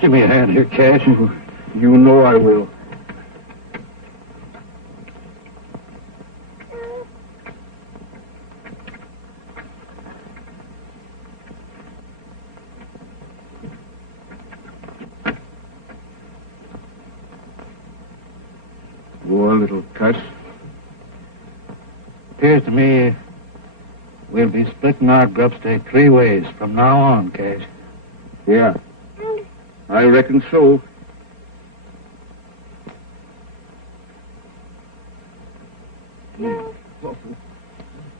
Give me a hand here, Cash. You know I will. Poor little cuss. Appears to me we'll be splitting our grub stake 3 ways from now on, Cash. Yeah. I reckon so.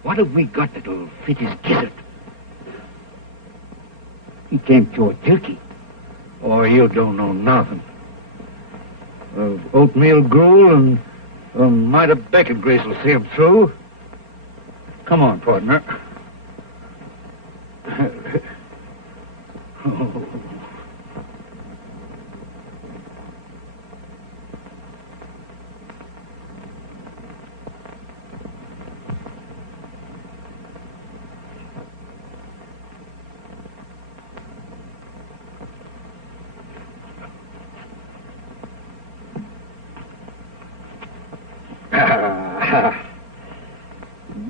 What have we got that'll fit his gizzard? He can't kill a turkey. Oh, you don't know nothing. Oatmeal gruel and a mite of bacon grease will see him through. Come on, partner.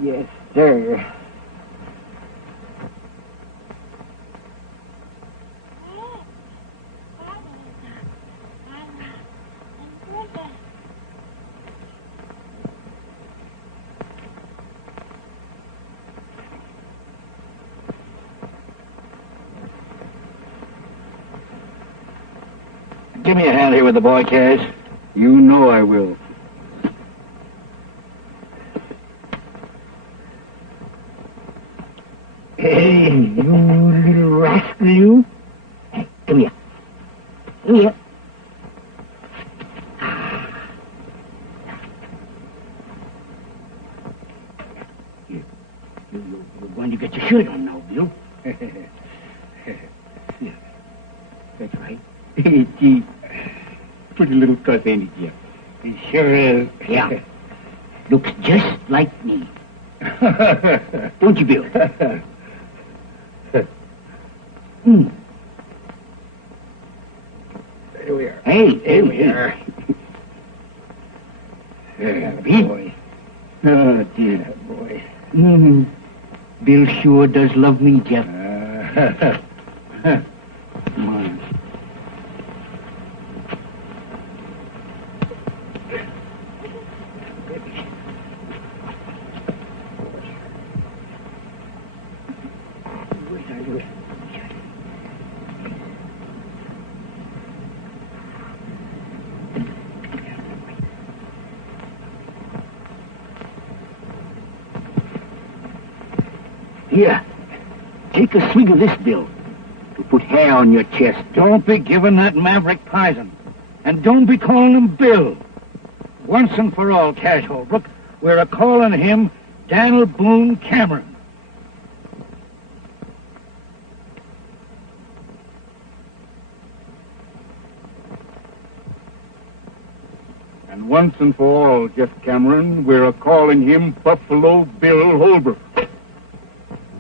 Yes, sir. Give me a hand here with the boy, Cash. You know I will. Hey, you little rascal, you. Hey, come here. Come here. You're going to get your shirt on now, Bill. That's right. Gee, pretty little cuss, ain't it, Jeff? He sure is. Yeah. Looks just like me. Don't you, Bill? Here we are. Hey, Here we are. Bill. Boy. Oh, dear. Boy. Bill sure does love me, Jeff. Come on. Here, take a swig of this, Bill, to put hair on your chest. Don't be giving that maverick poison. And don't be calling him Bill. Once and for all, Cash Holbrook, we're a-calling him Daniel Boone Cameron. And once and for all, Jeff Cameron, we're a-calling him Buffalo Bill Holbrook.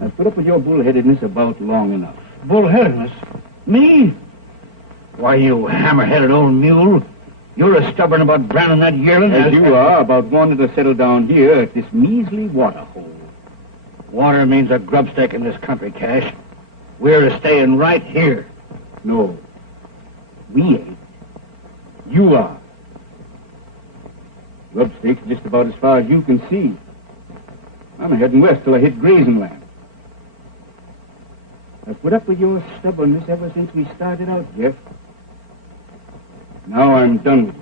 I've put up with your bullheadedness about long enough. Bullheadedness? Me? Why, you hammer-headed old mule. You're as stubborn about branding that yearling As you are about wanting to settle down here at this measly water hole. Water means a grubstake in this country, Cash. We're staying right here. No, we ain't. You are. Grubstake's just about as far as you can see. I'm heading west till I hit grazing land. I've put up with your stubbornness ever since we started out, Jeff. Now I'm done with you.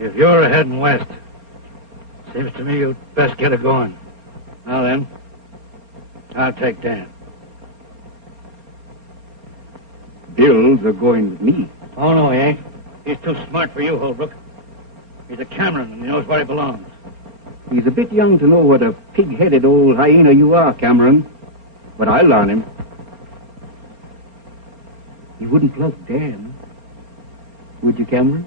If you're heading west, seems to me you'd best get it going. Now then, I'll take Dan. Bill's are going with me. Oh, no, he ain't. He's too smart for you, Holbrook. He's a Cameron, and he knows where he belongs. He's a bit young to know what a pig-headed old hyena you are, Cameron. But I'll learn him. You wouldn't plug Dan, would you, Cameron?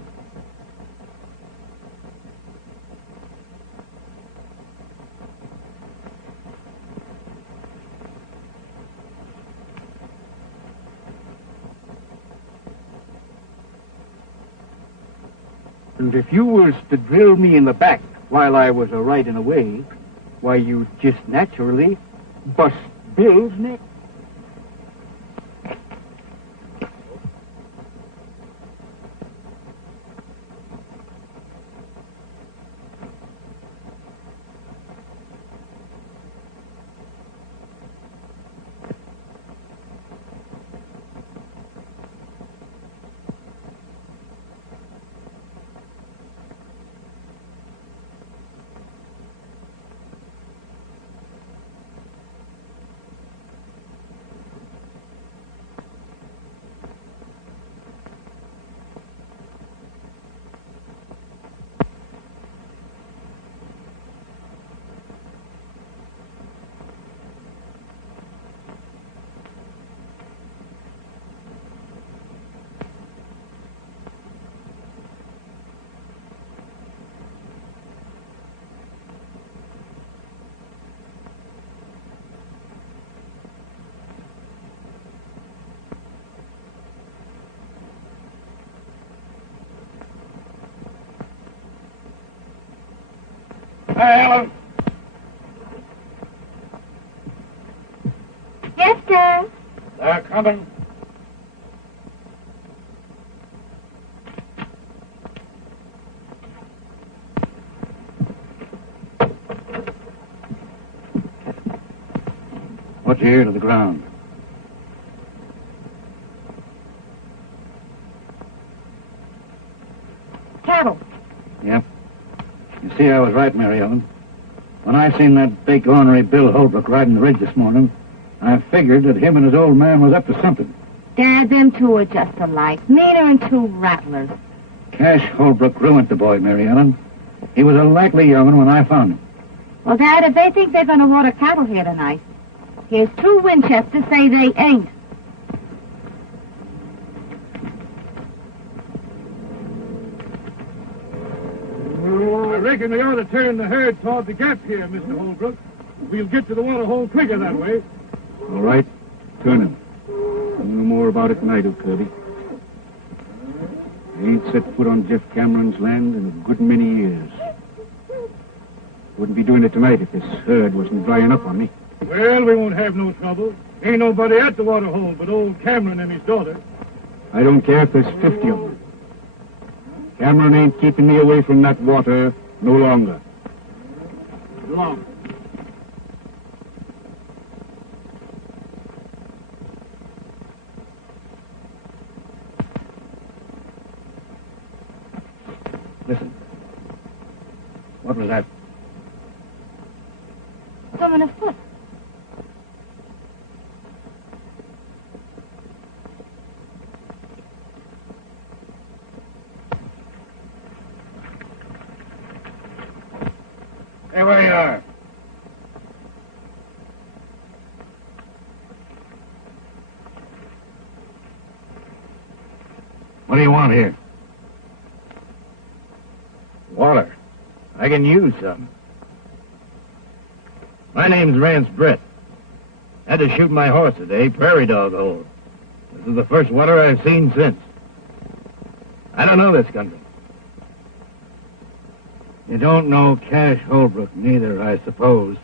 And if you was to drill me in the back while I was a-riding away, why, you'd just naturally bust Bill's neck. Hi, Ellen. Yes, sir. They're coming. What's your ear to the ground? Cattle. Yep. You see, I was right, Mary Ellen. When I seen that big ornery Bill Holbrook riding the ridge this morning, I figured that him and his old man was up to something. Dad, them two are just alike. Meaner and two rattlers. Cash Holbrook ruined the boy, Mary Ellen. He was a likely young'un when I found him. Well, Dad, if they think they're going to water cattle here tonight, here's two Winchesters say they ain't. I reckon we ought to turn the herd toward the gap here, Mr. Holbrook. We'll get to the water hole quicker that way. All right, turn him. I'll know more about it than I do, Kirby. I ain't set foot on Jeff Cameron's land in a good many years. Wouldn't be doing it tonight if this herd wasn't drying up on me. Well, we won't have no trouble. Ain't nobody at the water hole but old Cameron and his daughter. I don't care if there's 50 of them. Cameron ain't keeping me away from that water no longer. Long. Listen. What was that? Someone afoot. Hey, where you are. What do you want here? Water. I can use some. My name's Rance Brett. Had to shoot my horse today, prairie dog hole. This is the first water I've seen since. I don't know this country. You don't know Cash Holbrook neither, I suppose.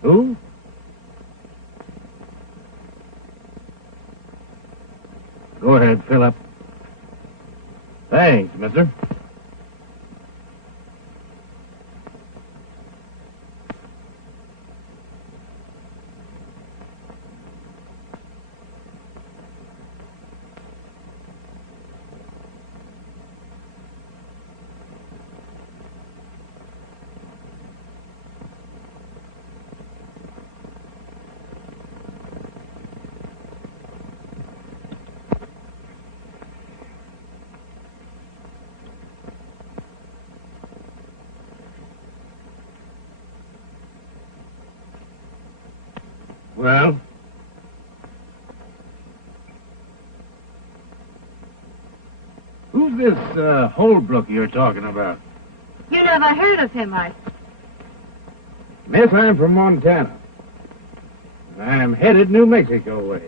Who? Go ahead, fill up. Thanks, mister. Well? Who's this, Holbrook you're talking about? You never heard of him, Miss, I'm from Montana. I'm headed New Mexico way.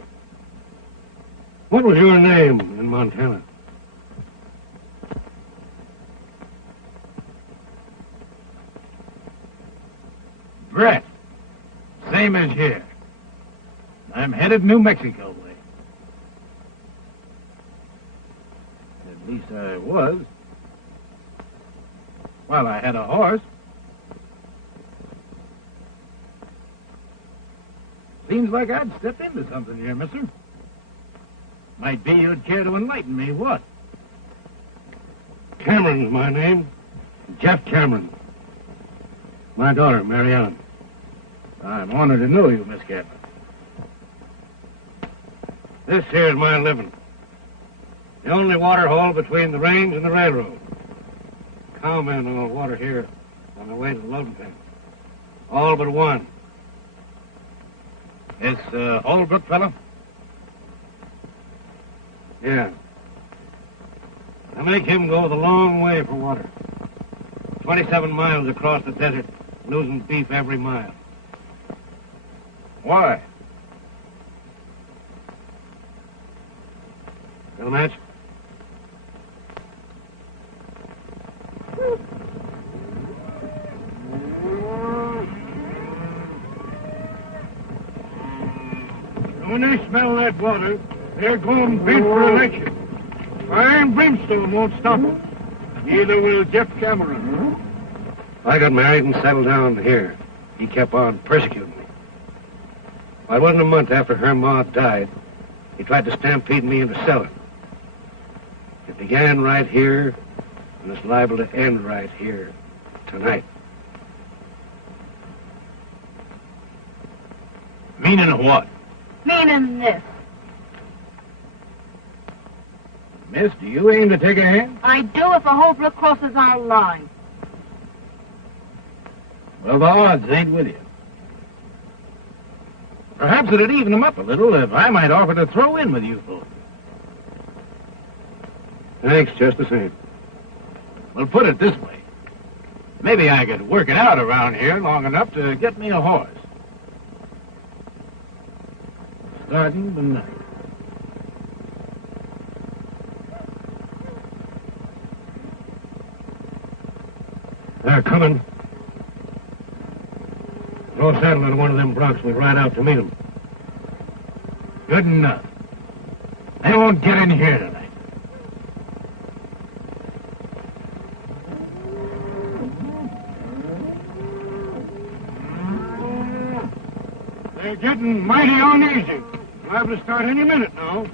What was your name in Montana? Brett. Same as here. I'm headed New Mexico way. At least I was. Well, I had a horse. Seems like I'd stepped into something here, mister. Might be you'd care to enlighten me, what? Cameron's my name. Jeff Cameron. My daughter, Marianne. I'm honored to know you, Miss Cameron. This here's my living. The only water hole between the range and the railroad. Cowmen haul water here on the way to the loading pen. All but one. This, Holbrook fella? Yeah. I make him go the long way for water. 27 miles across the desert, losing beef every mile. Why? Got a match? When they smell that water, they're going bid for election. Fire and brimstone won't stop them. Neither will Jeff Cameron. I got married and settled down here. He kept on persecuting me. Well, it wasn't a month after her ma died. He tried to stampede me into selling. It began right here, and it's liable to end right here tonight. Meaning what? Meaning this. Miss, do you aim to take a hand? I do if a Holbrook crosses our line. Well, the odds ain't with you. Perhaps it'd even them up a little if I might offer to throw in with you folks. Thanks, just the same. Well, put it this way. Maybe I could work it out around here long enough to get me a horse. Starting tonight. They're coming. Throw a saddle on one of them broncs. We'll ride out to meet them. Good enough. They won't get in here tonight. They're getting mighty uneasy. Liable to start any minute now.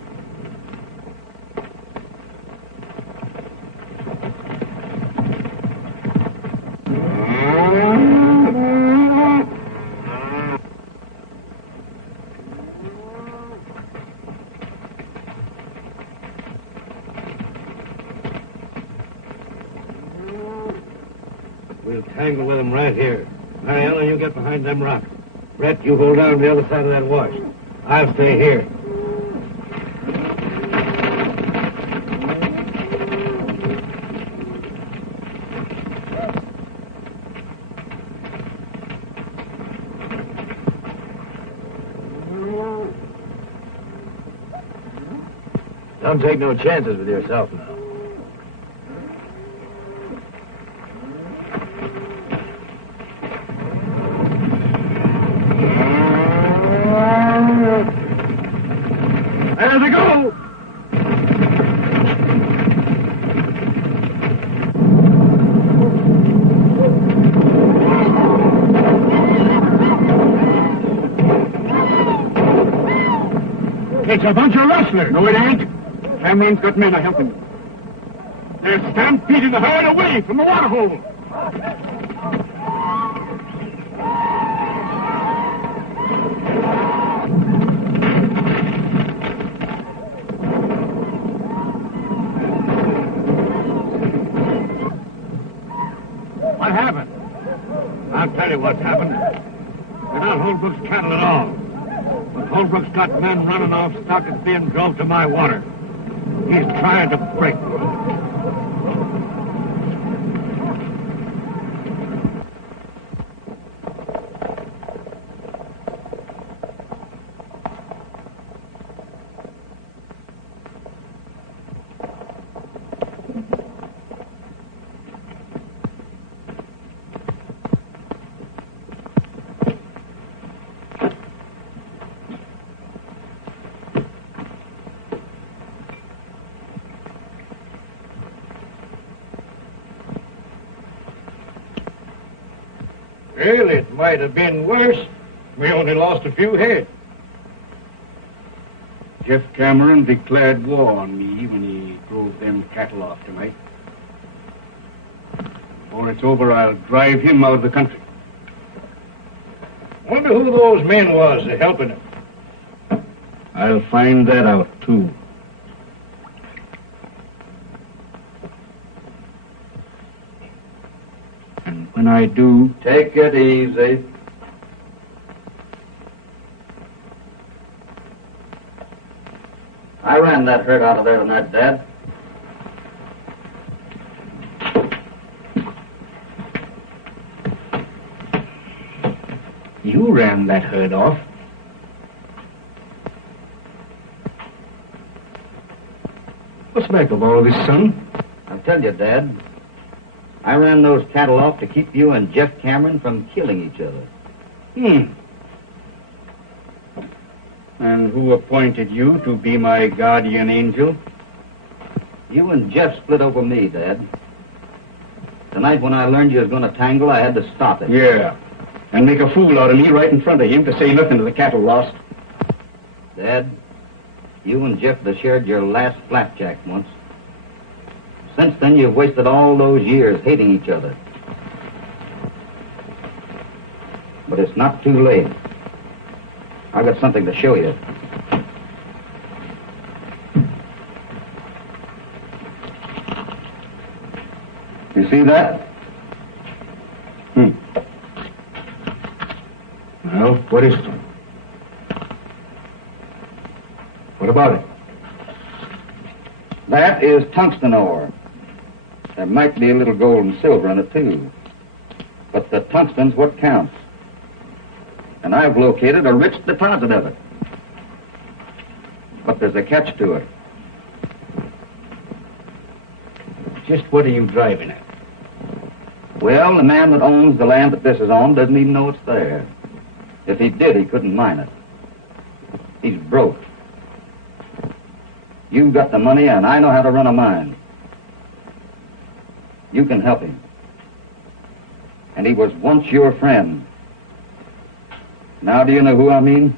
We'll tangle with them right here. Mariella, you get behind them rocks. Brett, you hold down the other side of that wash. I'll stay here. Don't take no chances with yourself now. There they go! It's a bunch of rustlers. No, it ain't. Cameron's got men to help him. They're stampeding the herd away from the water hole. What happened? I'll tell you what's happened. They're not Holbrook's cattle at all. But Holbrook's got men running off stock that's being drove to my water. He's trying to break. Well, it might have been worse. We only lost a few head. Jeff Cameron declared war on me when he drove them cattle off tonight. Before it's over, I'll drive him out of the country. Wonder who those men was helping him. I'll find that out, too. And when I do... Take it easy. I ran that herd out of there tonight, Dad. You ran that herd off. What's back of all this, son? I'll tell you, Dad. I ran those cattle off to keep you and Jeff Cameron from killing each other. And who appointed you to be my guardian angel? You and Jeff split over me, Dad. Tonight when I learned you was going to tangle, I had to stop it. Yeah. And make a fool out of me right in front of him to say nothing to the cattle lost. Dad, you and Jeff have shared your last flapjack once. Since then, you've wasted all those years hating each other. But it's not too late. I've got something to show you. You see that? Well, what is it? What about it? That is tungsten ore. There might be a little gold and silver in it, too. But the tungsten's what counts. And I've located a rich deposit of it. But there's a catch to it. Just what are you driving at? Well, the man that owns the land that this is on doesn't even know it's there. If he did, he couldn't mine it. He's broke. You've got the money, and I know how to run a mine. You can help him. And he was once your friend. Now do you know who I mean?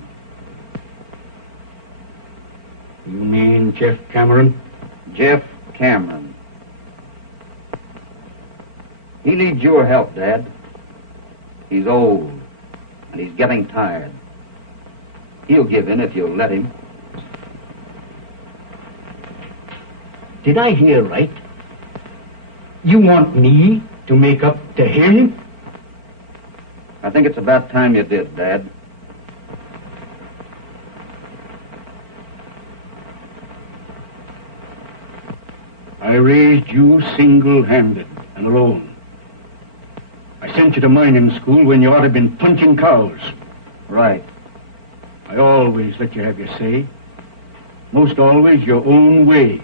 You mean Jeff Cameron? Jeff Cameron. He needs your help, Dad. He's old, and he's getting tired. He'll give in if you'll let him. Did I hear right? You want me to make up to him? I think it's about time you did, Dad. I raised you single-handed and alone. I sent you to mining school when you ought to have been punching cows. Right. I always let you have your say. Most always your own way.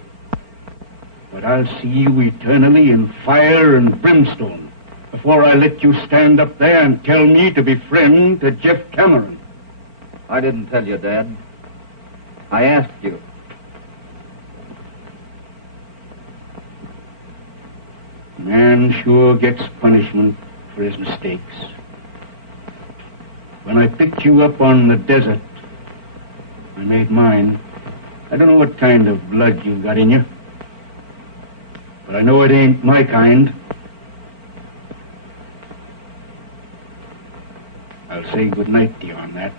But I'll see you eternally in fire and brimstone before I let you stand up there and tell me to be friend to Jeff Cameron. I didn't tell you, Dad. I asked you. Man sure gets punishment for his mistakes. When I picked you up on the desert, I made mine. I don't know what kind of blood you got in you, but I know it ain't my kind. I'll say good night to you on that.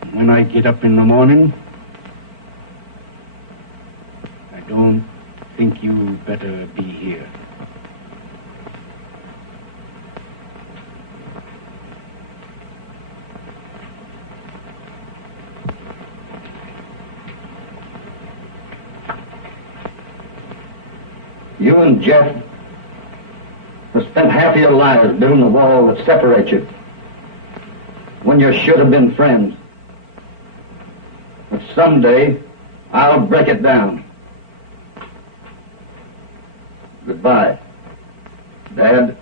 And when I get up in the morning, I don't think you better be here. You and Jeff have spent half your lives building a wall that separates you when you should have been friends. But someday, I'll break it down. Goodbye, Dad.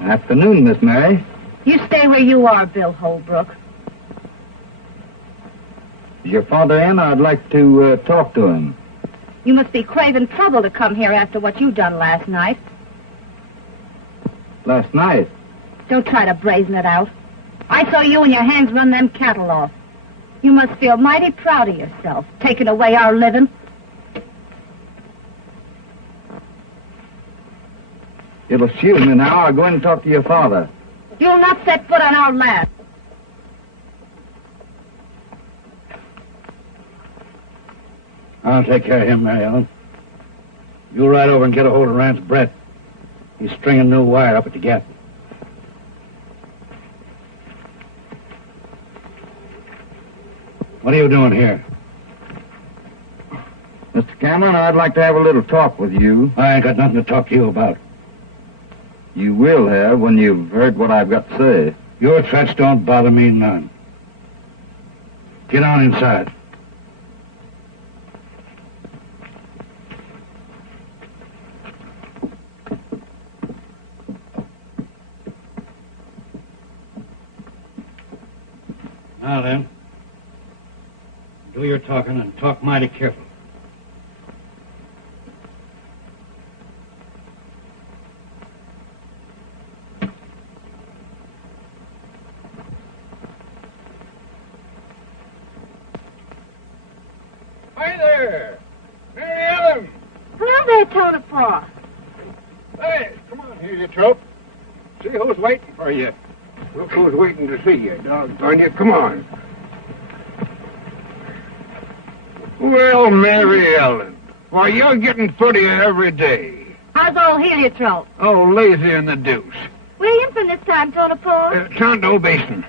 Afternoon, Miss Mary. You stay where you are, Bill Holbrook. Is your father in? I'd like to talk to him. You must be craving trouble to come here after what you done last night. Last night? Don't try to brazen it out. I saw you and your hands run them cattle off. You must feel mighty proud of yourself, taking away our living. You'll excuse me now. I'll go in and talk to your father. You'll not set foot on our land. I'll take care of him, Mary Ellen. You ride over and get a hold of Rance Brett. He's stringing new wire up at the gap. What are you doing here? Mr. Cameron, I'd like to have a little talk with you. I ain't got nothing to talk to you about. You will have when you've heard what I've got to say. Your threats don't bother me none. Get on inside. Now then, do your talking and talk mighty careful. Hi there, Mary Ellen. Hello there, Tony Paw. Hey, come on here, you trope. See who's waiting for you. Look who's waiting to see you, doggone you. Come on. Well, Mary Ellen, why, you're getting prettier every day. How's old Heliotrope? Oh, lazy in the deuce. Where you from this time, Tony Paw? Tonto Basin.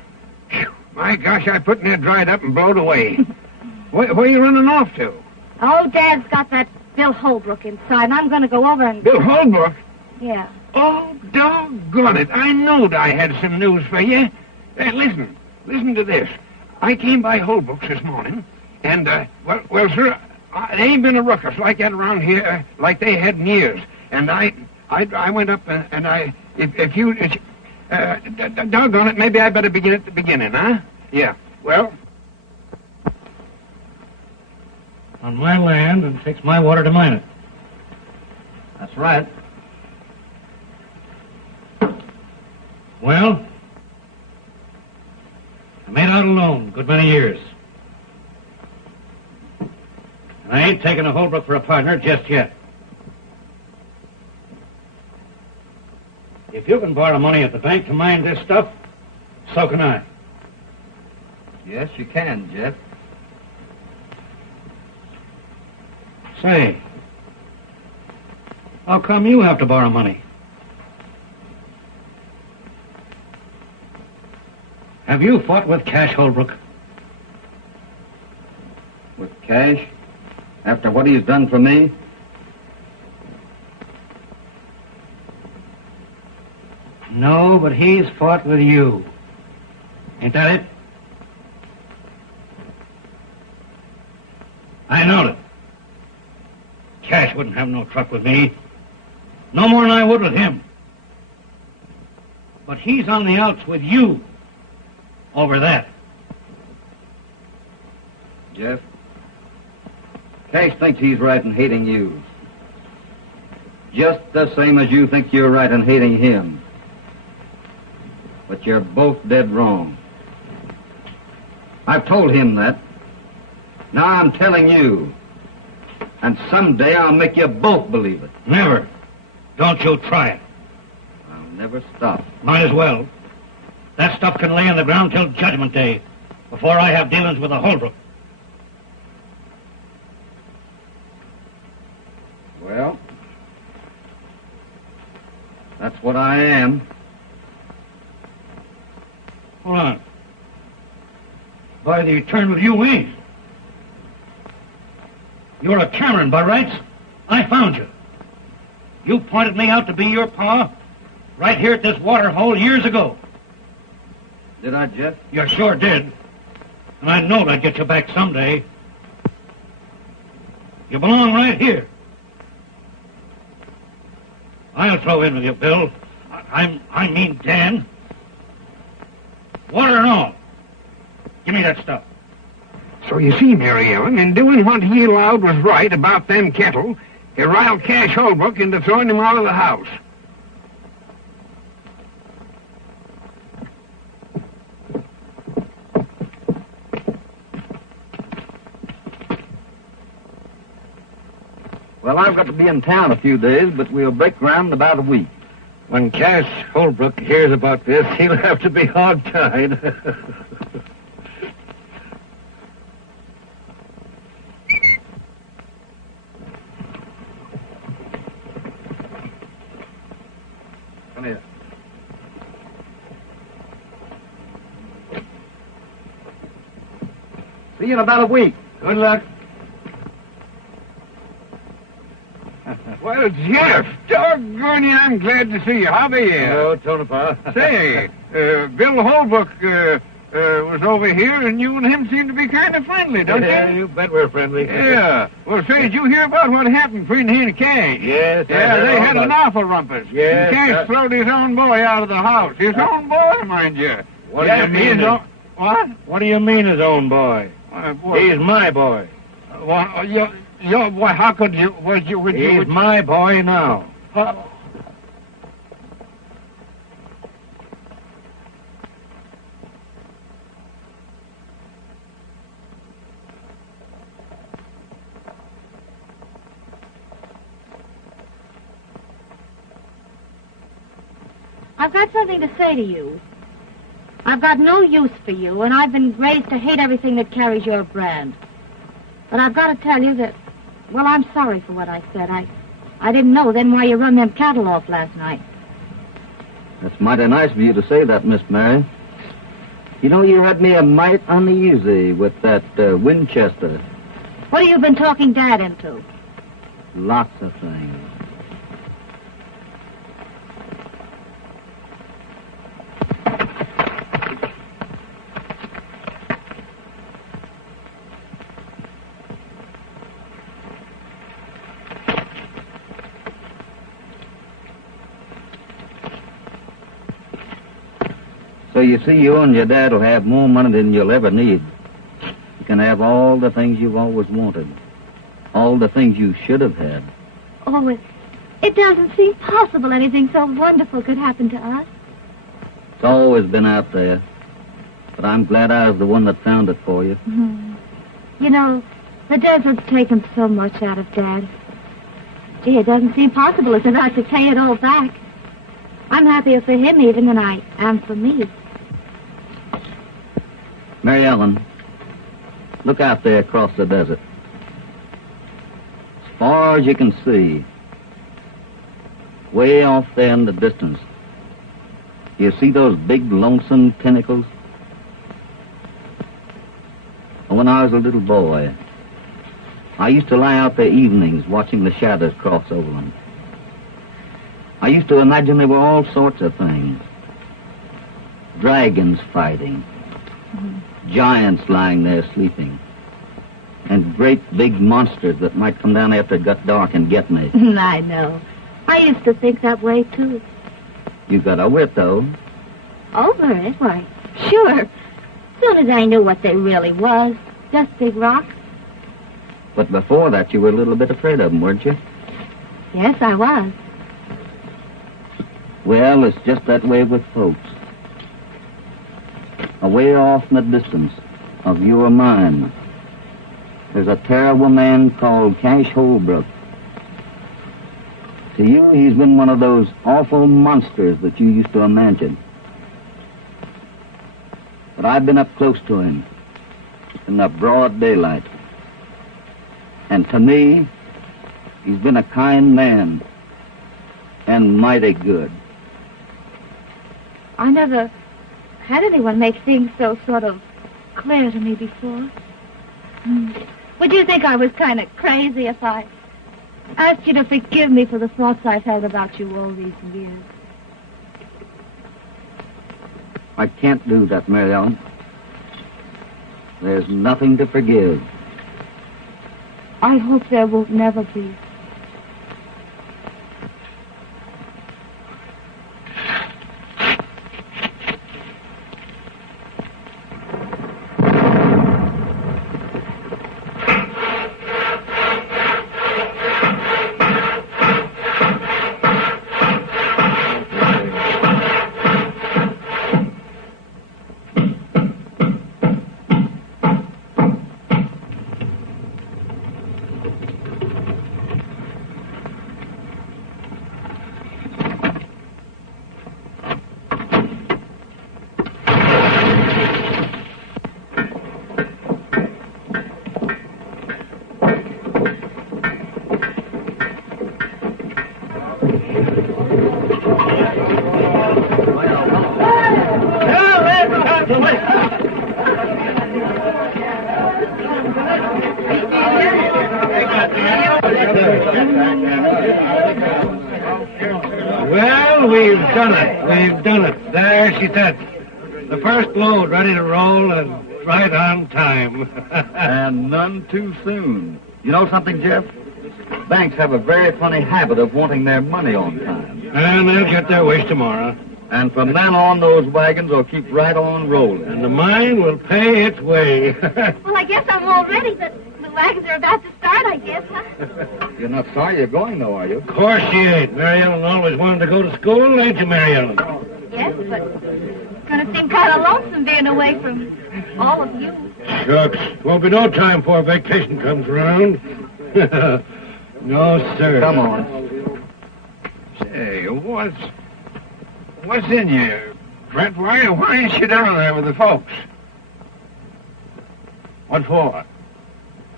Phew, my gosh, I put in there dried up and blowed away. Where you running off to? Old Dad's got that Bill Holbrook inside, and I'm going to go over and... Bill Holbrook? Yeah. Oh, doggone it. I knowed I had some news for you. Listen to this. I came by Holbrook's this morning, and, well, sir, There ain't been a ruckus like that around here, like they had in years. And I went up and if you, doggone it, maybe I better begin at the beginning, huh? Yeah. Well. On my land, and it takes my water to mine it. That's right. Well, I made out alone a good many years. And I ain't taking a Holbrook for a partner just yet. If you can borrow money at the bank to mine this stuff, so can I. Yes, you can, Jeff. Say, how come you have to borrow money? Have you fought with Cash Holbrook? With Cash? After what he's done for me? No, but he's fought with you. Ain't that it? I know it. Cash wouldn't have no truck with me. No more than I would with him. But he's on the outs with you over that. Jeff, Cash thinks he's right in hating you. Just the same as you think you're right in hating him. But you're both dead wrong. I've told him that. Now I'm telling you. And someday I'll make you both believe it. Never. Don't you try it. I'll never stop. Might as well. That stuff can lay on the ground till Judgment Day, before I have dealings with the Holbrook. Well, that's what I am. Hold on. By the eternal, you ain't. You're a Cameron by rights. I found you. You pointed me out to be your pa right here at this water hole years ago. Did I, Jeff? You sure did. And I knowed I'd get you back someday. You belong right here. I'll throw in with you, Bill. I mean Dan. Water and all. Give me that stuff. So you see, Mary Ellen, in doing what he allowed was right about them cattle, he riled Cash Holbrook into throwing him out of the house. Well, I've got to be in town a few days, but we'll break ground in about a week. When Cash Holbrook hears about this, he'll have to be hog-tied. Come here. See you in about a week. Good luck. Well, Jeff, doggone you, I'm glad to see you. How be you? Hello, Tonopah. Say, Bill Holbrook was over here, and you and him seem to be kind of friendly, don't Yeah, you? you bet we're friendly. Yeah. Well, say, did you hear about what happened between he and Cash? Yes, I Yeah, heard they all had an about awful rumpus. Yes, And Cash throwed his own boy out of the house. His own boy, mind you. What do you mean? What? What do you mean his own boy? He's my boy. Well, your boy, how could you, would you... He's my boy now. I've got something to say to you. I've got no use for you, and I've been raised to hate everything that carries your brand. But I've got to tell you that, well, I'm sorry for what I said. I didn't know then why you run them cattle off last night. That's mighty nice of you to say that, Miss Mary. You know, you had me a mite uneasy with that Winchester. What have you been talking Dad into? Lots of things. So you see, you and your dad will have more money than you'll ever need. You can have all the things you've always wanted. All the things you should have had. Oh, it doesn't seem possible anything so wonderful could happen to us. It's always been out there. But I'm glad I was the one that found it for you. Mm-hmm. You know, the desert's taken so much out of Dad. Gee, it doesn't seem possible as if I could pay it all back. I'm happier for him even than I am for me. Mary Ellen, look out there across the desert. As far as you can see, way off there in the distance, you see those big lonesome pinnacles? When I was a little boy, I used to lie out there evenings watching the shadows cross over them. I used to imagine there were all sorts of things. Dragons fighting, giants lying there sleeping, and great big monsters that might come down after it got dark and get me. I know. I used to think that way, too. You got over it, though. Over it? Why, sure. As soon as I knew what they really was. Just big rocks. But before that, you were a little bit afraid of them, weren't you? Yes, I was. Well, it's just that way with folks. Away off in the distance, of you or mine, there's a terrible man called Cash Holbrook. To you, he's been one of those awful monsters that you used to imagine. But I've been up close to him in the broad daylight. And to me, he's been a kind man and mighty good. I never had anyone make things so sort of clear to me before. Would you think I was kind of crazy if I asked you to forgive me for the thoughts I've had about you all these years? I can't do that, Mary Ellen. There's nothing to forgive. I hope there will never be. Well, we've done it. We've done it. There she sits. The first load ready to roll and right on time. And none too soon. You know something, Jeff? Banks have a very funny habit of wanting their money on time. And they'll get their wish tomorrow. And from then on, those wagons will keep right on rolling. And the mine will pay its way. Well, I guess I'm all ready. The wagons are about to start, I guess, huh? You're not sorry you're going, though, are you? Of course she ain't. Mary Ellen always wanted to go to school, ain't you, Mary Ellen? Yes, but it's going to seem kind of lonesome being away from all of you. Shucks. Won't be no time before vacation comes around. No, sir. Come on. Say, what's in you, Brent? Why ain't you down there with the folks? What for?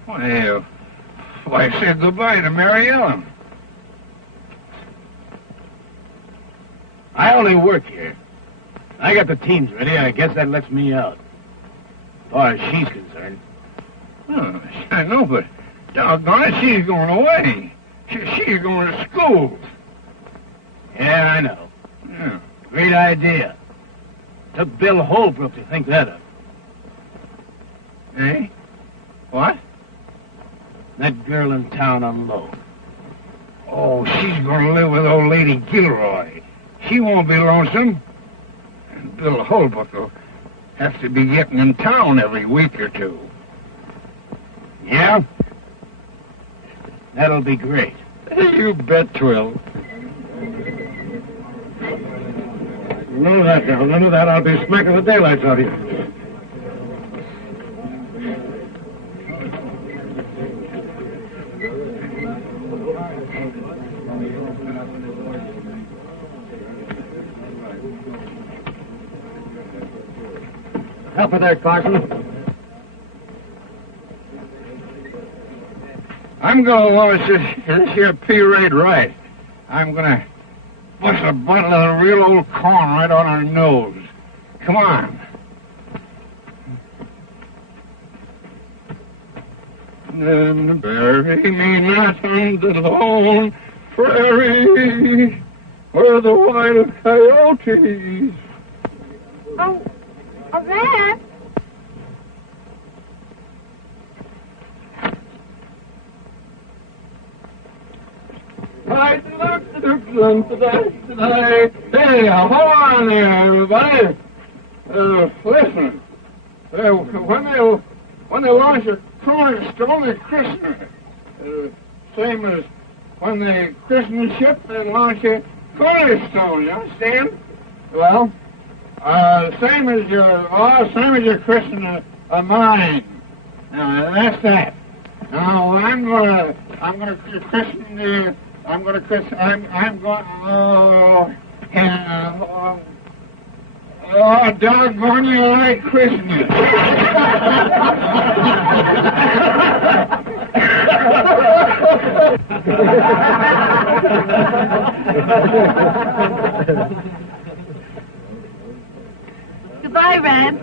Well, why, say goodbye to Mary Ellen. I only work here. I got the teams ready. I guess that lets me out. As far as she's concerned. Oh, I know, but doggone it, she's going away. She's going to school. Yeah, I know. Yeah. Great idea. Took Bill Holbrook to think that up. Eh? What? That girl in town on loan. Oh, she's going to live with old Lady Gilroy. She won't be lonesome. Bill Holbrook will have to be getting in town every week or two. Yeah? That'll be great. You bet 'twill. None of that, Darrell. None of that. I'll be smacking the daylights out of you. Help her there, Carson. I'm going to launch this here P-rate right. I'm going to push a bottle of the real old corn right on her nose. Come on. Then bury me not on the lone prairie where the wild coyotes. Oh, Red. Hey, hold on there, everybody. Listen. When they launch a cornerstone, they christen it. Same as when they christen a ship, they launch a cornerstone. You understand? Well, same as your christen a mine. Now that's that. Now I'm gonna christen the. I'm going. Oh, doggone you, I christen you. Goodbye, Red.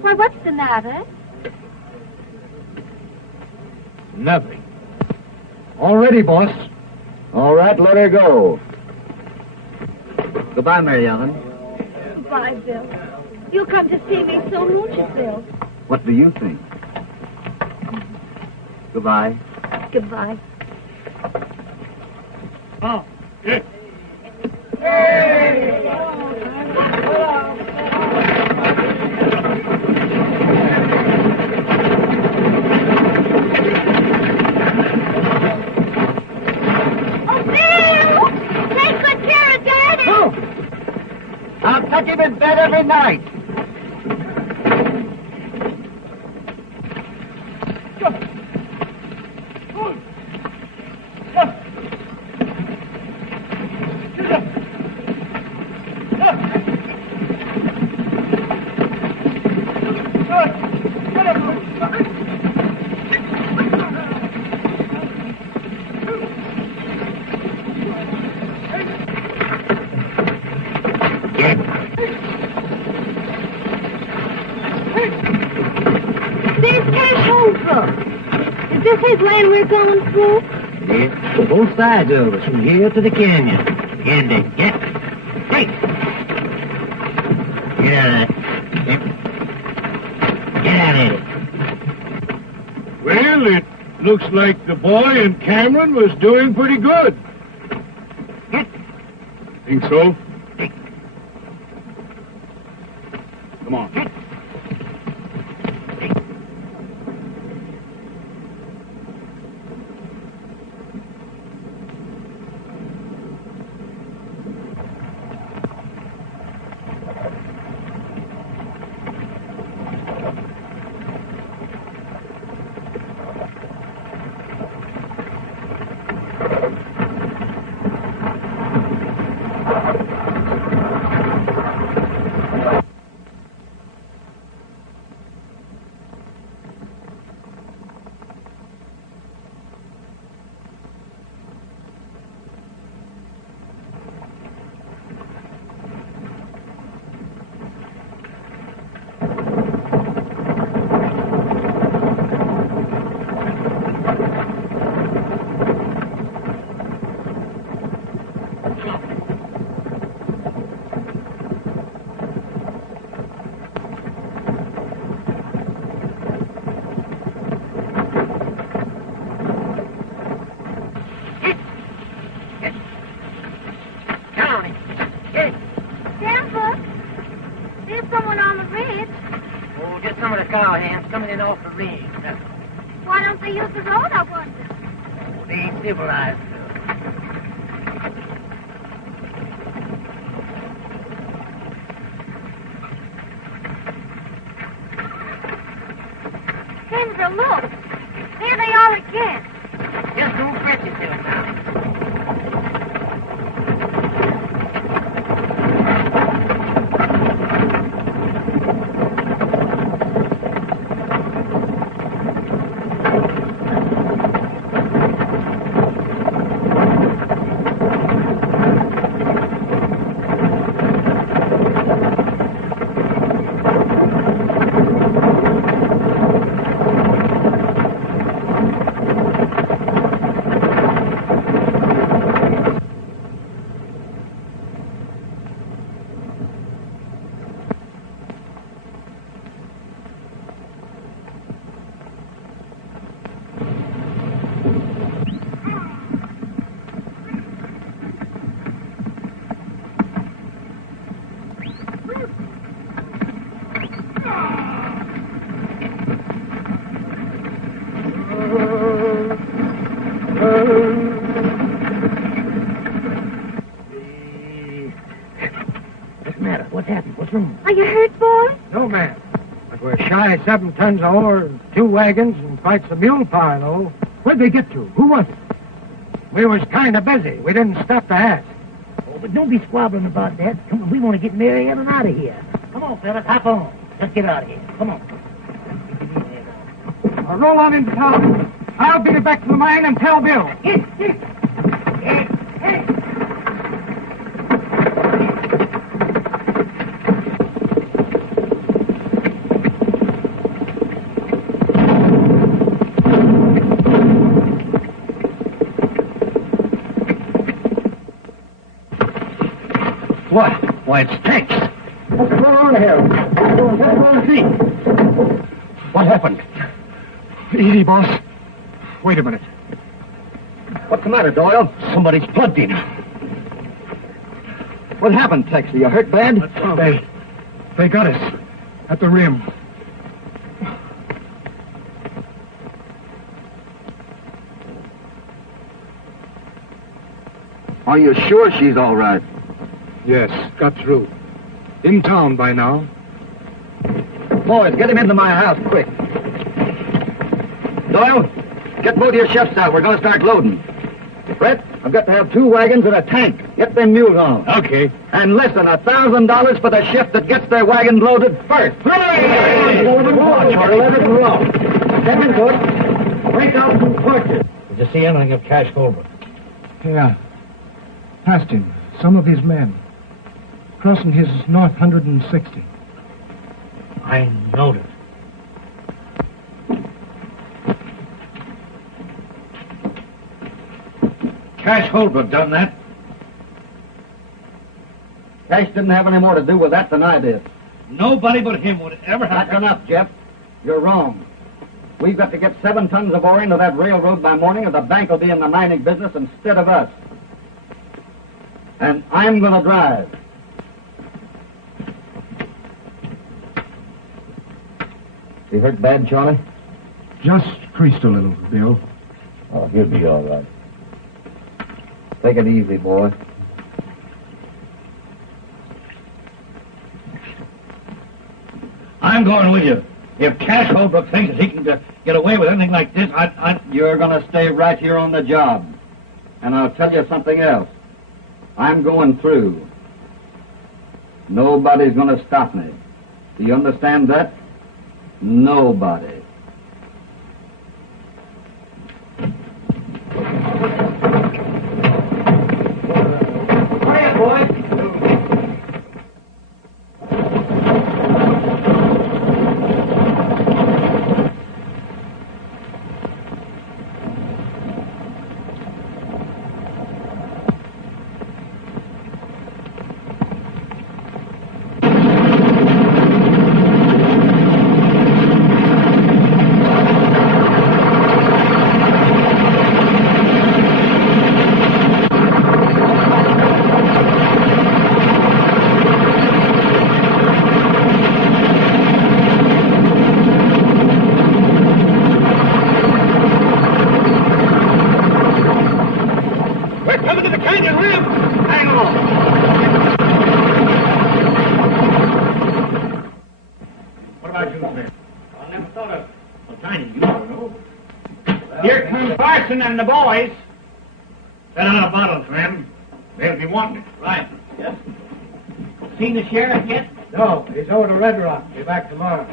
Why, what's the matter? Nothing. All ready, boss. All right, let her go. Goodbye, Mary Ellen. Goodbye, Bill. You'll come to see me soon, won't you, Bill? What do you think? Goodbye. Goodbye. Oh, yeah. I'll tuck him in bed every night. Is this his land we're going through? Yeah, both sides of us, from here to the canyon. And get. Hey! Get out of there. Get out of it. Well, it looks like the boy and Cameron was doing pretty good. Think so? Come on. some of the cowhands coming in off the range. Why don't they use the road, I wonder? They ain't civilized. Denver, look. There they are again. Just don't fret yourself now. What's the matter? What happened? What's wrong? Are you hurt, boy? No, ma'am. But we're shy 7 tons of ore, 2 wagons, and quite some mule power, though. Where'd they get to? Who was it? We was kind of busy. We didn't stop to ask. Oh, but don't be squabbling about that. Come on, we want to get Mary Ellen out of here. Come on, fellas, hop on. Let's get out of here. Come on. I'll roll on into town. I'll get it back to the mine and tell Bill. Hey. What? Why, it's Tex. What's going on here? What's going on, see? What happened? Easy, boss. Wait a minute. What's the matter, Doyle? Somebody's plugged in. What happened, Tex? Are you hurt bad? They got us at the rim. Are you sure she's all right? Yes, got through. In town by now. Boys, get him into my house, quick. Doyle, get both your chefs out. We're going to start loading. Brett, I've got to have 2 wagons and a tank. Get them mules on. Okay. And listen, $1,000 for the shift that gets their wagons loaded first. Hooray! Let it roll. Step into it. Break out 2 torches. Did you see anything of Cash Holbrook? Yeah. Past him. Some of his men. Crossing his north 160. I knowed it. Cash Holbrook done that. Cash didn't have any more to do with that than I did. Nobody but him would ever have... That's enough, Jeff. You're wrong. We've got to get 7 tons of ore into that railroad by morning, or the bank will be in the mining business instead of us. And I'm going to drive. You hurt bad, Charlie? Just creased a little, Bill. Oh, he'll be all right. Take it easy, boy. I'm going with you. If Cash Holbrook thinks that he can get away with anything like this, You're going to stay right here on the job. And I'll tell you something else. I'm going through. Nobody's going to stop me. Do you understand that? Nobody. Quiet, boy. I never thought of a tiny you know. Here come Parson and the boys. Set out a bottle for him. They'll be wanting it. Right. Yes. Seen the sheriff yet? No, he's over to Red Rock. Be back tomorrow.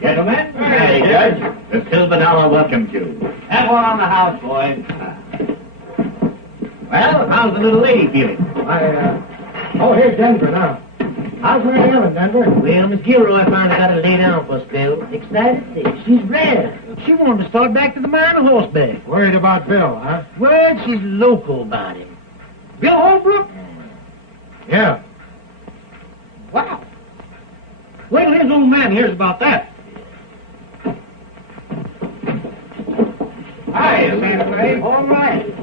Gentlemen? Hey, Judge. The Silvanella welcomes you. Have one on the house, boys. Well, how's the little lady feeling? Oh, here's Denver now. How's Mary Ellen, Denver? Well, Miss Gilroy finally got to lay down for a spell. Excited to see. She's rare. She wanted to start back to the mine on horseback. Worried about Bill, huh? Well, she's local about him. Bill Holbrook? Yeah. Wow. Wait till his old man hears about that. Hi, Santa Fe. All right.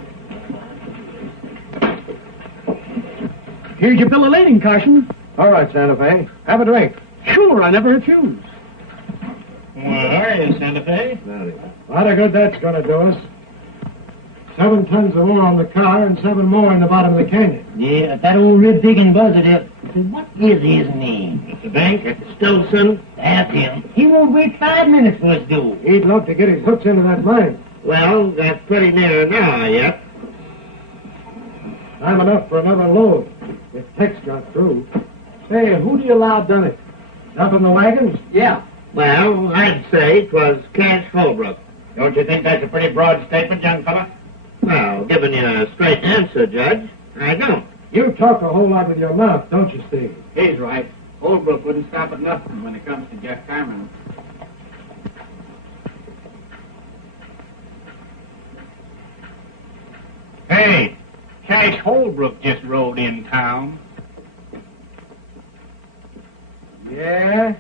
Here's your bill of lading, Carson. All right, Santa Fe. Have a drink. Sure, I never refuse. Well, are you, Santa Fe? A lot of good that's going to do us. 7 tons of ore on the car and 7 more in the bottom of the canyon. Yeah, that old rib digging buzzard there. What is his name? Mr. Bank? Stolson. That's him. He won't wait 5 minutes for us to go. He'd love to get his hooks into that mine. Well, that's pretty near now yet. Time enough for another load, if Tex got through. Hey, who do you allow done it? Up in the wagons? Yeah. Well, I'd say 'twas Cash Holbrook. Don't you think that's a pretty broad statement, young fella? Well, giving you a straight answer, Judge, I don't. You talk a whole lot with your mouth, don't you, Steve? He's right. Holbrook wouldn't stop at nothing when it comes to Jeff Cameron. Hey, Cash Holbrook just rode in town. Yeah?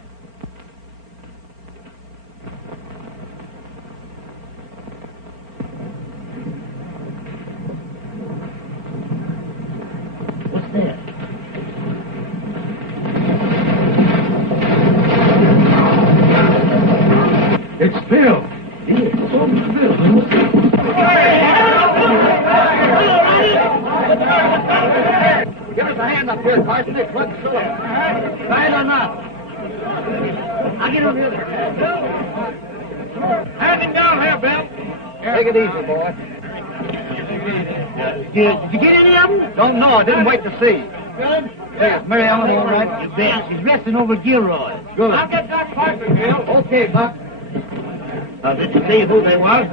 What's that? It's Bill. Yeah, so Bill. Give us a hand up here, Carson. It's what's so. Right or not? I'll get over here. Hand him down here, Bill. Take it easy, boy. Did you get any of them? Don't know. I didn't wait to see. Good. Hey, is Mary Ellen all right? You bet. She's resting over Gilroy. Good. I'll get Doc Parson, Bill. Okay, Buck. Did you see who they was?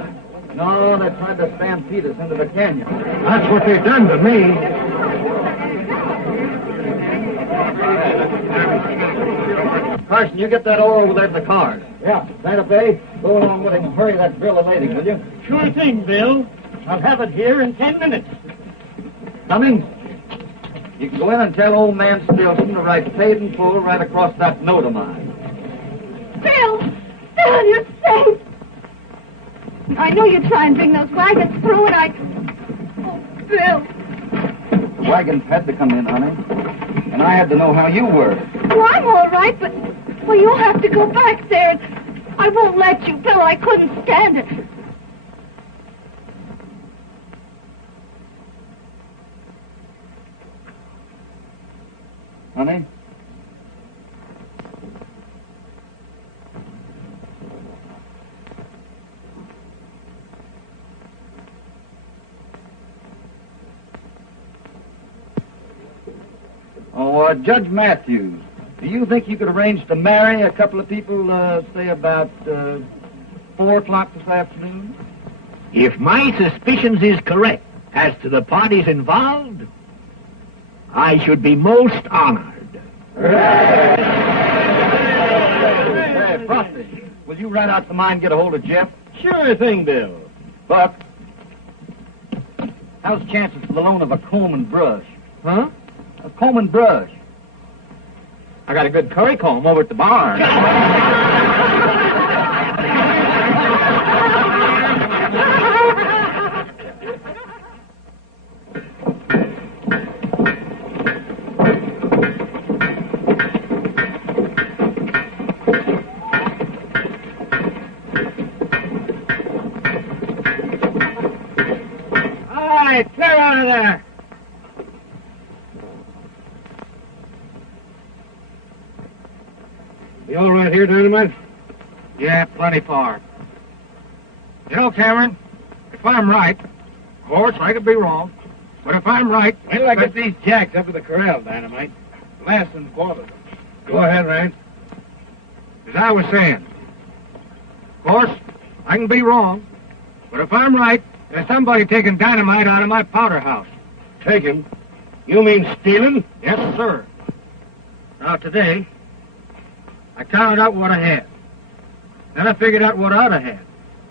No, they tried to stampede us into the canyon. That's what they done to me. Carson, you get that ore over there to the car. Yeah. Santa Fe, go along with him and hurry that bill of lading, will you? Sure thing, Bill. I'll have it here in 10 minutes. Coming. You can go in and tell old man Stilson to write paid in full right across that note of mine. Bill! Bill, you're safe! I know you try and bring those wagons through, and I... Oh, Bill! Wagons had to come in, honey. And I had to know how you were. Well, I'm all right, but... Well, you'll have to go back there. I won't let you, Bill. I couldn't stand it. Honey? Oh, Judge Matthews, do you think you could arrange to marry a couple of people, say about 4 o'clock this afternoon? If my suspicions is correct as to the parties involved, I should be most honored. Hey, Frosty, will you ride out the mine and get a hold of Jeff? Sure thing, Bill. Buck, how's the chances for the loan of a comb and brush? Huh? A comb and brush. I got a good curry comb over at the barn. All right, clear out of there. You all right here, Dynamite? Yeah, plenty far. You know, Cameron, if I'm right, of course, I could be wrong, but if I'm right... Wait till I get these jacks up to the corral, Dynamite. Last and boiled them. Go ahead, Rance. As I was saying, of course, I can be wrong, but if I'm right, there's somebody taking dynamite out of my powder house. Taking? You mean stealing? Yes, sir. Now, today, I counted out what I had. Then I figured out what I ought to have.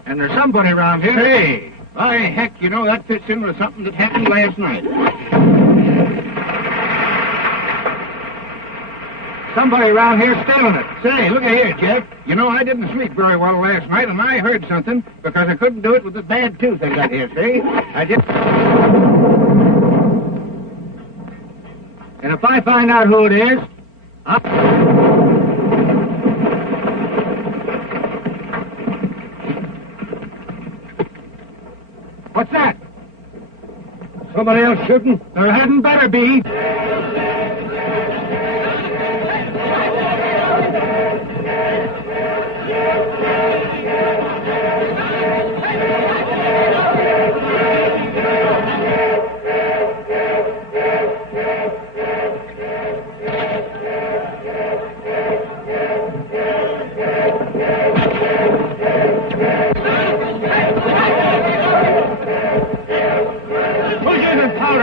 And there's somebody around here... Hey, by heck, you know, that fits in with something that happened last night. Somebody around here stealing it. Say, look here, Jeff. You know, I didn't sleep very well last night, and I heard something because I couldn't do it with the bad tooth I got here, see? I just... And if I find out who it is, What's that? Somebody else shooting? There hadn't better be.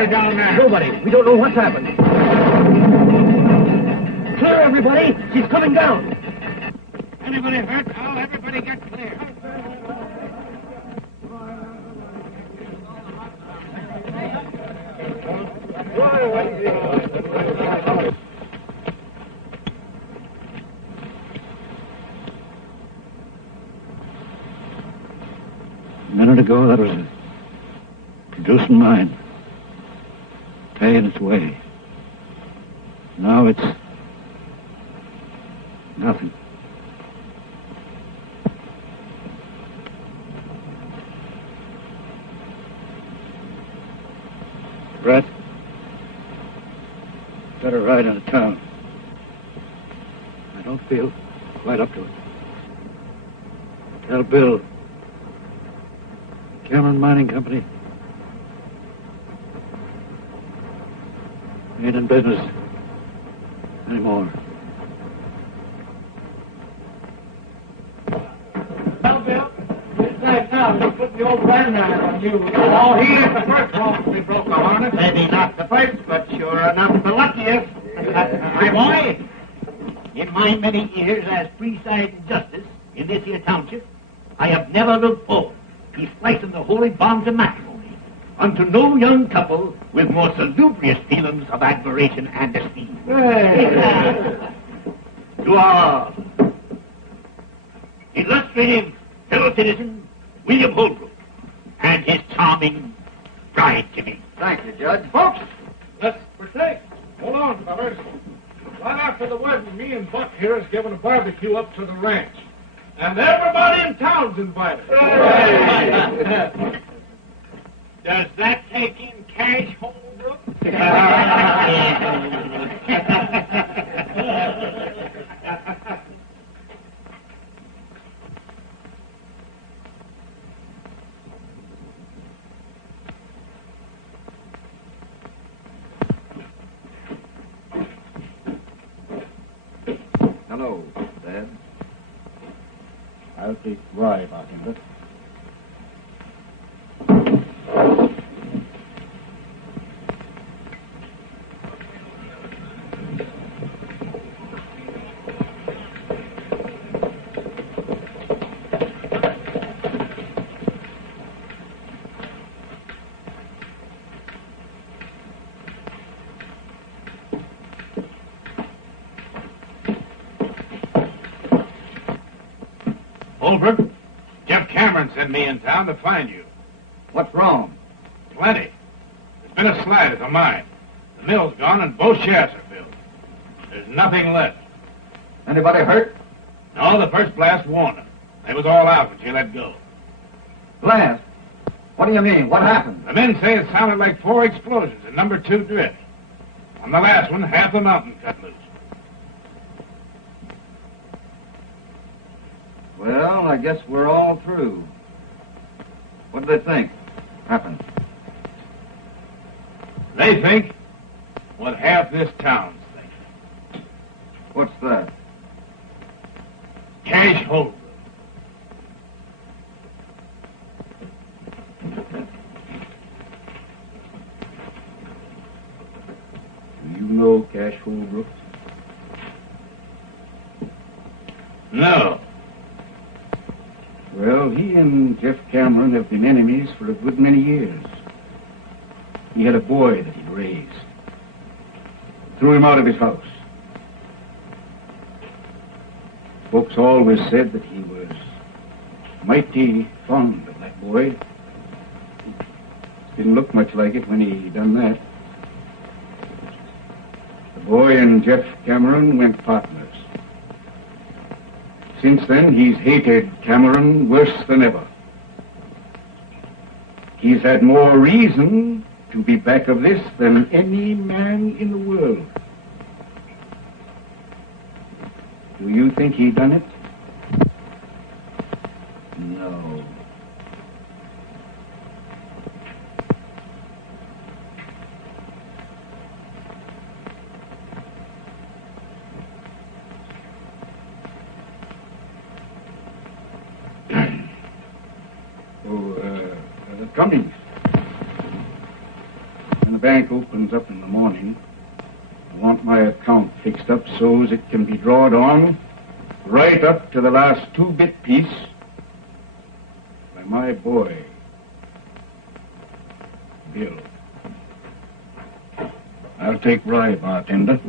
Down there. Nobody. We don't know what's happened. Clear, everybody. She's coming down. Anybody hurt? Oh, everybody get clear. A minute ago, that was a producing mine. Paying its way. Now it's nothing. Brett, better ride into town. I don't feel quite up to it. Tell Bill, Cameron Mining Company ain't in business anymore. Well, Bill, it's like now. They put the old bandana on you. Oh, he is the first one we broke a harness. Maybe not the first, but sure enough the luckiest. My boy, in my many years as presiding justice in this here township, I have never looked forward to splicing the holy bonds of matrimony unto no young couple with more salubrious feelings of admiration and esteem. To our illustrious fellow citizen, William Holbrook, and his charming bride to be. Thank you, Judge. Folks, let's partake. Hold on, fellas. Right after the wedding, me and Buck here is giving a barbecue up to the ranch. And everybody in town's invited. Does that take in cash, Holbrook? Hello, Dad. I'll take rye back in it. Holbrook, Jeff Cameron sent me in town to find you. What's wrong? Plenty. There's been a slide at the mine. The mill's gone and both shafts are filled. There's nothing left. Anybody hurt? No, the first blast warned them. They was all out when she let go. Blast? What do you mean? What happened? The men say it sounded like 4 explosions in number 2 drift. On the last one, half the mountain cut loose. Well, I guess we're all through. What do they think happened? They think what half this town's thinking. What's that? Cash Holbrook. Do you know Cash Holbrook? No. Well, he and Jeff Cameron have been enemies for a good many years. He had a boy that he'd raised. Threw him out of his house. Folks always said that he was mighty fond of that boy. Didn't look much like it when he done that. The boy and Jeff Cameron went partners. Since then, he's hated Cameron worse than ever. He's had more reason to be back of this than any man in the world. Do you think he done it? No. Cummings. When the bank opens up in the morning, I want my account fixed up so as it can be drawed on right up to the last 2-bit piece by my boy, Bill. I'll take rye, bartender.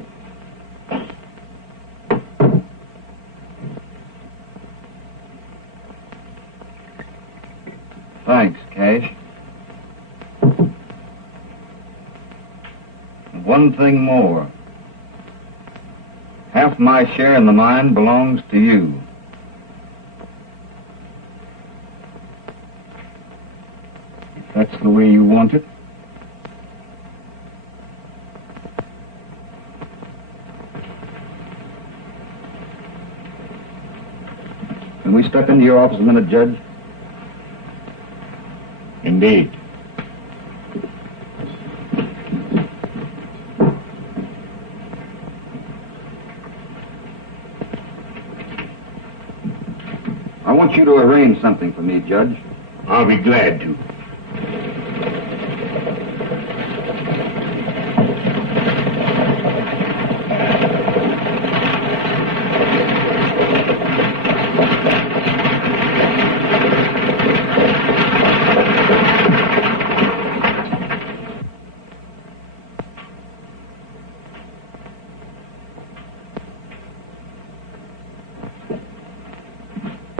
Thanks, Cash. One thing more. Half my share in the mine belongs to you. If that's the way you want it. Can we step into your office a minute, Judge? Indeed. I want you to arrange something for me, Judge. I'll be glad to.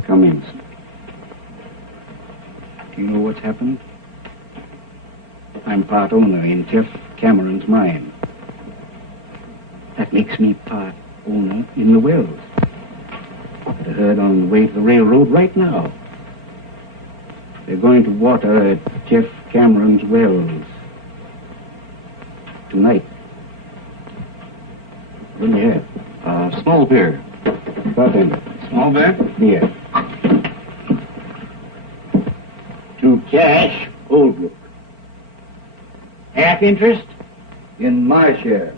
Cummings. Do you know what's happened? I'm part owner in Jeff Cameron's mine. That makes me part owner in the wells. Got a herd on the way to the railroad right now. They're going to water at Jeff Cameron's wells tonight. What do you have? Small beer. Bartender. Small beer? Beer. To Cash Holbrook. Half interest? In my share.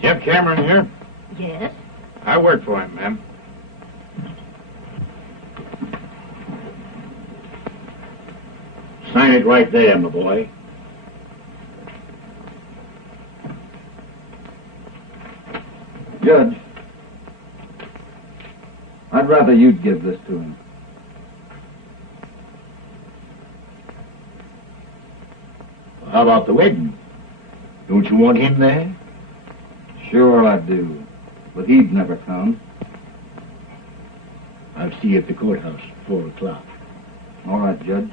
Jeff Cameron here? Yes? I work for him, ma'am. Sign it right there, my boy. Judge, I'd rather you'd give this to him. How about the wedding? Don't you want him there? Sure I do, but he'd never come. I'll see you at the courthouse at 4 o'clock. All right, Judge.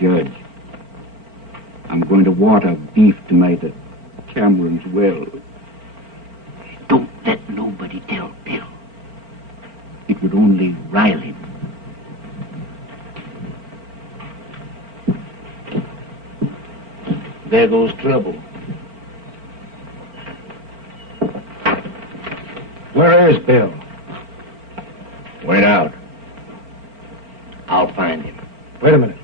Judge, I'm going to water beef tonight at Cameron's well. Don't let nobody tell Bill. It would only rile him. There goes trouble. Where is Bill? Went out. I'll find him. Wait a minute.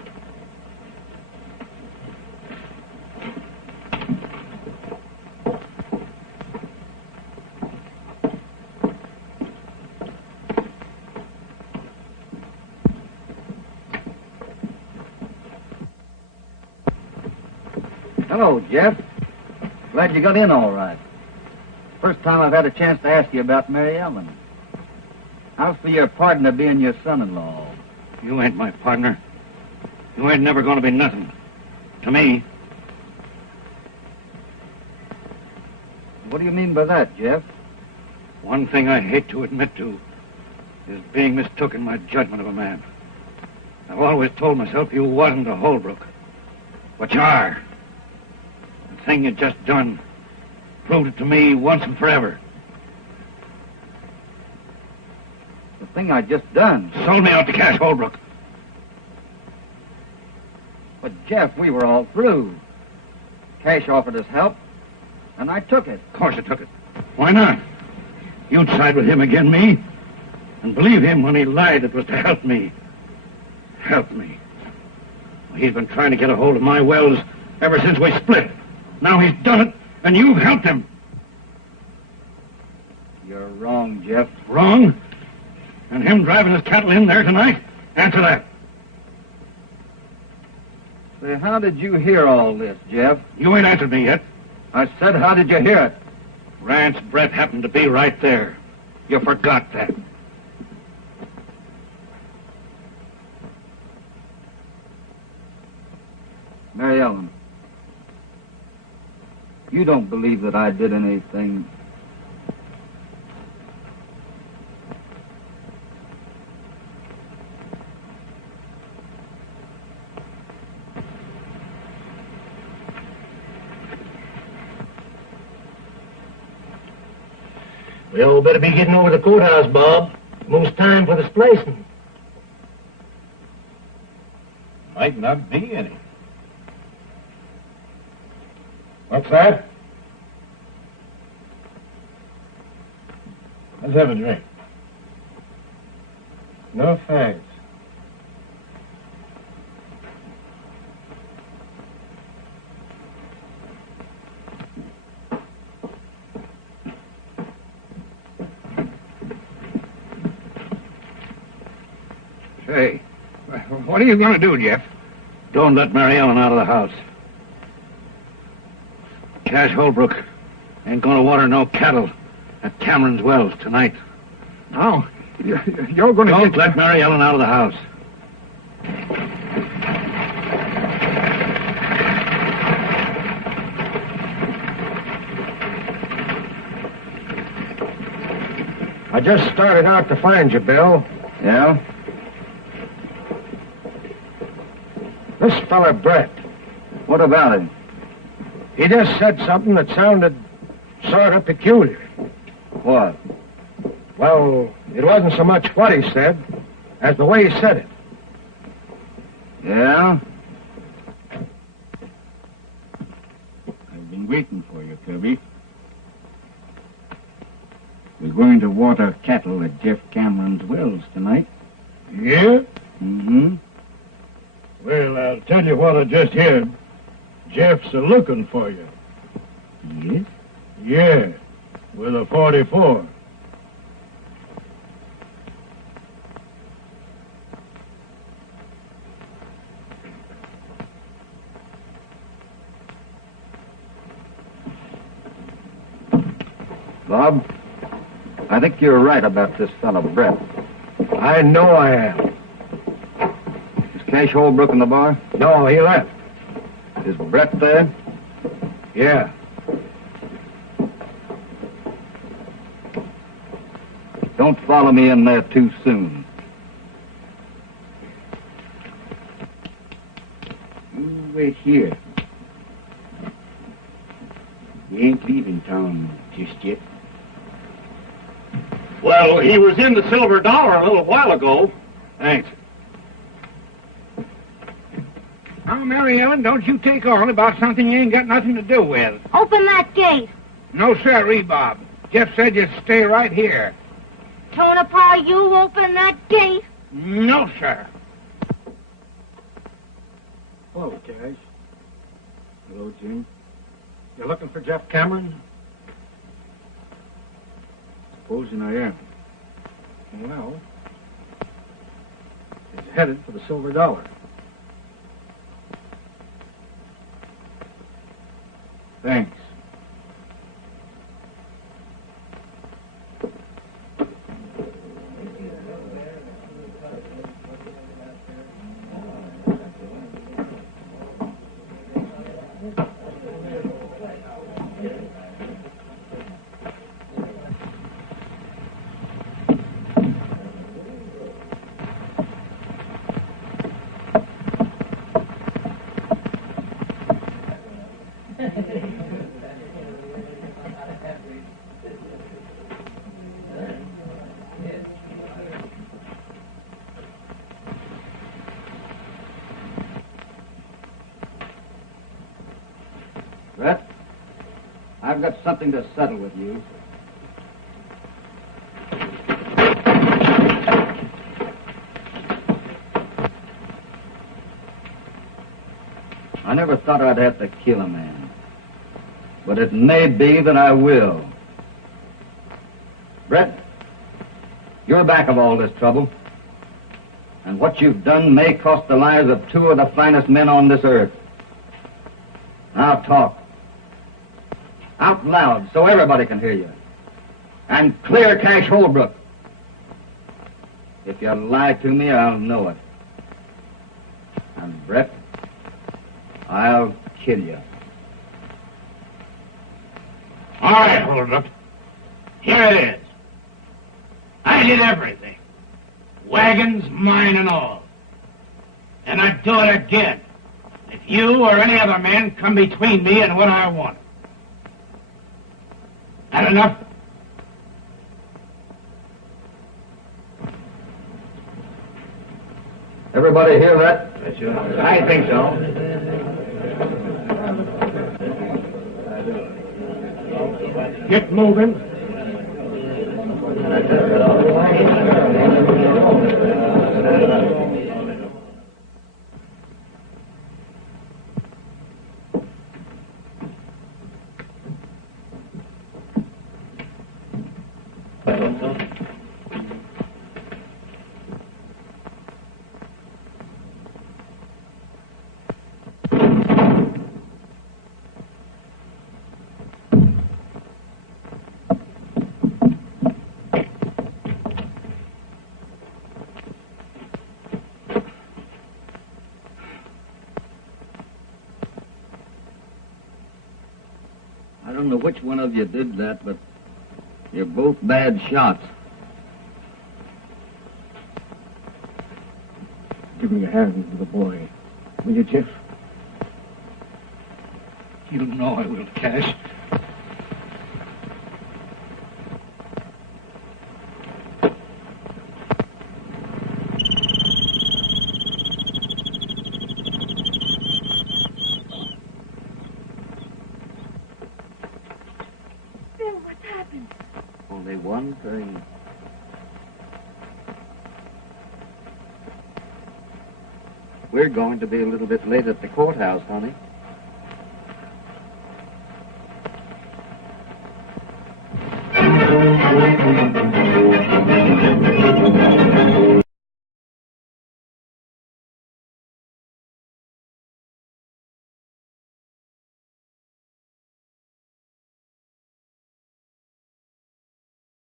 Hello, Jeff. Glad you got in all right. First time I've had a chance to ask you about Mary Ellen. How's for your partner being your son-in-law? You ain't my partner. You ain't never going to be nothing. To me. What do you mean by that, Jeff? One thing I hate to admit to is being mistook in my judgment of a man. I've always told myself you wasn't a Holbrook. But you are. The thing you just done proved it to me once and forever. The thing I just done? Sold me out to Cash Holbrook. But, Jeff, we were all through. Cash offered us help, and I took it. Of course I took it. Why not? You'd side with him against me, and believe him when he lied it was to help me. Help me. He's been trying to get a hold of my wells ever since we split. Now he's done it, and you've helped him. You're wrong, Jeff. Wrong? And him driving his cattle in there tonight? Answer that. Say, how did you hear all this, Jeff? You ain't answered me yet. I said, how did you hear it? Rance Brett happened to be right there. You forgot that. Mary Ellen, you don't believe that I did anything. Well, better be getting over to the courthouse, Bob. Almost time for the splicing. Might not be any. What's that? Let's have a drink. No thanks. Say, what are you going to do, Jeff? Don't let Mary Ellen out of the house. Cash Holbrook ain't going to water no cattle at Cameron's wells tonight. No, you're going to... Don't let Mary Ellen out of the house. I just started out to find you, Bill. Yeah? This fella, Brett. What about him? He just said something that sounded sort of peculiar. What? Well, it wasn't so much what he said as the way he said it. Yeah? I've been waiting for you, Kirby. We're going to water cattle at Jeff Cameron's wells tonight. Yeah? Mm-hmm. Well, I'll tell you what I just heard. Jeff's a-looking for you. Yes? Yeah, with a 44. Bob, I think you're right about this fellow, Brett. I know I am. Is Cash Holbrook in the bar? No, he left. Is Brett there? Yeah. Don't follow me in there too soon. wait here. You ain't leaving town just yet. Well, he was in the Silver Dollar a little while ago. Thanks. Now, Mary Ellen, don't you take on about something you ain't got nothing to do with. Open that gate. No, sir, Bob. Jeff said you'd stay right here. Tonopah, you open that gate. No, sir. Hello, Cash. Hello, Jim. You're looking for Jeff Cameron? Supposing I am. Well, he's headed for the Silver Dollar. Thanks. Brett, I've got something to settle with you. I never thought I'd have to kill a man, but it may be that I will. Brett, you're back of all this trouble, and what you've done may cost the lives of two of the finest men on this earth. Now talk. Out loud so everybody can hear you. And clear Cash Holbrook. If you lie to me, I'll know it. And Brett, I'll kill you. All right, Holbrook. Here it is. I did everything. Wagons, mine and all. And I'd do it again if you or any other man come between me and what I want. That enough? Everybody hear that? I think so. Get moving. I don't know which one of you did that, but you're both bad shots. Give me a hand with the boy. Will you, Jeff? You know I will, Cash. Bill, what's happened? Only one thing. We're going to be a little bit late at the courthouse, honey.